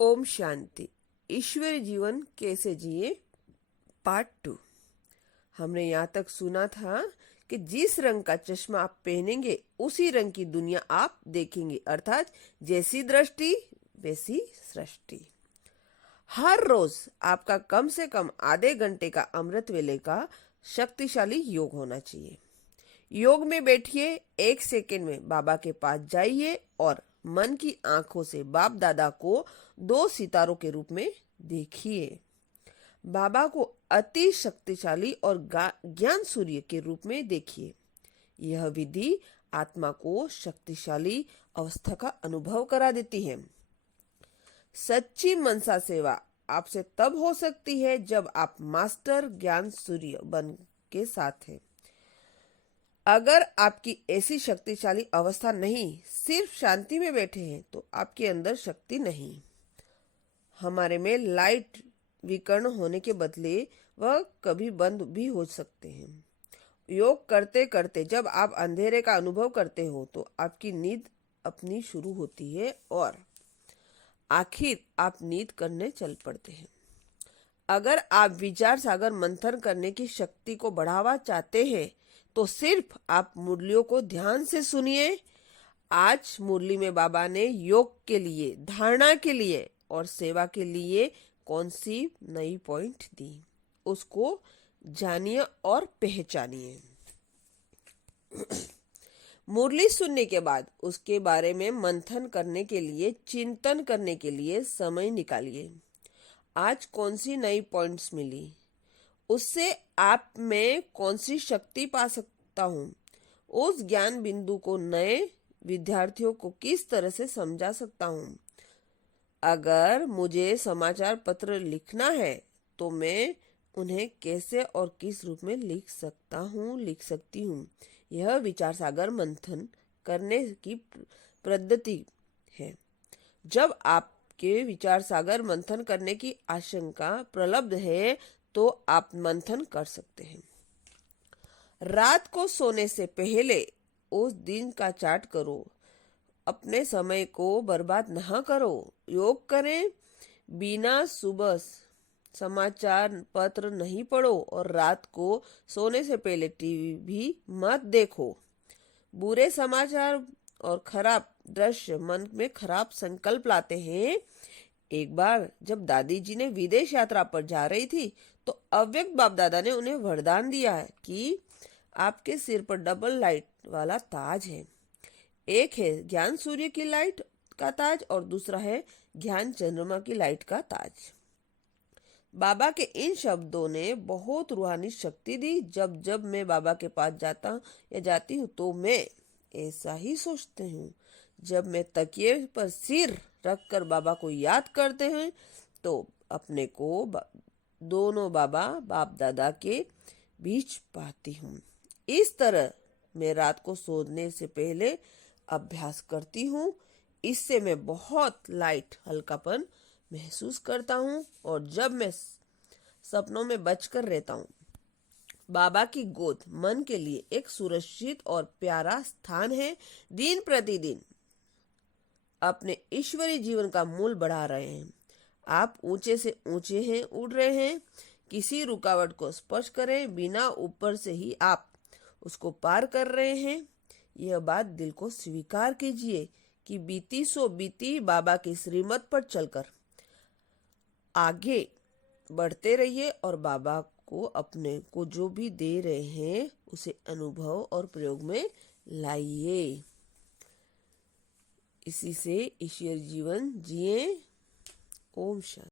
ओम शांति। ईश्वरी जीवन कैसे जिए, पार्ट 2। हमने यहाँ तक सुना था कि जिस रंग का चश्मा आप पहनेंगे उसी रंग की दुनिया आप देखेंगे, अर्थात जैसी दृष्टि वैसी सृष्टि। हर रोज आपका कम से कम आधे घंटे का अमृत वेले का शक्तिशाली योग होना चाहिए। योग में बैठिए, 1 सेकेंड में बाबा के पास जाइए और मन की आंखों से बाप दादा को 2 सितारों के रूप में देखिए। बाबा को अति शक्तिशाली और ज्ञान सूर्य के रूप में देखिए। यह विधि आत्मा को शक्तिशाली अवस्था का अनुभव करा देती है। सच्ची मनसा सेवा आपसे तब हो सकती है जब आप मास्टर ज्ञान सूर्य बन के साथ हैं। अगर आपकी ऐसी शक्तिशाली अवस्था नहीं, सिर्फ शांति में बैठे हैं, तो आपके अंदर शक्ति नहीं। हमारे में लाइट विकर्ण होने के बदले वह कभी बंद भी हो सकते हैं। योग करते करते जब आप अंधेरे का अनुभव करते हो तो आपकी नींद अपनी शुरू होती है और आखिर आप नींद करने चल पड़ते हैं। अगर आप विचार सागर मंथन करने की शक्ति को बढ़ावा चाहते हैं तो सिर्फ आप मुरलियों को ध्यान से सुनिए। आज मुरली में बाबा ने योग के लिए, धारणा के लिए और सेवा के लिए कौन सी नई पॉइंट दी, उसको जानिए और पहचानिए। मुरली सुनने के बाद उसके बारे में मंथन करने के लिए, चिंतन करने के लिए समय निकालिए। आज कौन सी नई पॉइंट्स मिली, उससे आप में कौन सी शक्ति पा सकता हूँ, उस ज्ञान बिंदु को नए विद्यार्थियों को किस तरह से समझा सकता हूँ। अगर मुझे समाचार पत्र लिखना है तो मैं उन्हें कैसे और किस रूप में लिख सकती हूँ। यह विचार सागर मंथन करने की पद्धति है। जब आपके विचार सागर मंथन करने की आशंका प्रलब्ध है तो आप मंथन कर सकते हैं। रात को सोने से पहले उस दिन का चार्ट करो। अपने समय को बर्बाद न करो। योग करें, बिना सुबह समाचार पत्र नहीं पढ़ो और रात को सोने से पहले टीवी भी मत देखो। बुरे समाचार और खराब दृश्य मन में खराब संकल्प लाते हैं। एक बार जब दादी जी ने विदेश यात्रा पर जा रही थी तो अव्यक्त बाप दादा ने उन्हें वरदान दिया है कि आपके सिर पर डबल लाइट वाला ताज है। एक है ज्ञान सूर्य की लाइट का ताज और दूसरा है ज्ञान चंद्रमा की लाइट का ताज। बाबा के इन शब्दों ने बहुत रूहानी शक्ति दी। जब जब मैं बाबा के पास जाता या जाती हूँ तो मैं ऐसा ही सोचती हूँ। जब मैं तकिए पर सिर रखकर बाबा को याद करते हैं तो अपने को दोनों बाबा बाप दादा के बीच पाती हूँ। इस तरह मैं रात को सोने से पहले अभ्यास करती हूँ। इससे मैं बहुत लाइट, हल्कापन महसूस करता हूँ और जब मैं सपनों में बचकर रहता हूँ, बाबा की गोद मन के लिए एक सुरक्षित और प्यारा स्थान है। दिन प्रतिदिन अपने ईश्वरी जीवन का मूल बढ़ा रहे हैं। आप ऊंचे से ऊंचे हैं, उड़ रहे हैं। किसी रुकावट को स्पर्श करें बिना ऊपर से ही आप उसको पार कर रहे हैं। यह बात दिल को स्वीकार कीजिए कि बीती सो बीती बाबा की श्रीमत पर चलकर आगे बढ़ते रहिए और बाबा को अपने को जो भी दे रहे हैं उसे अनुभव और प्रयोग में लाइए। इसी से ईश्वर जीवन जिए। ओम शांति।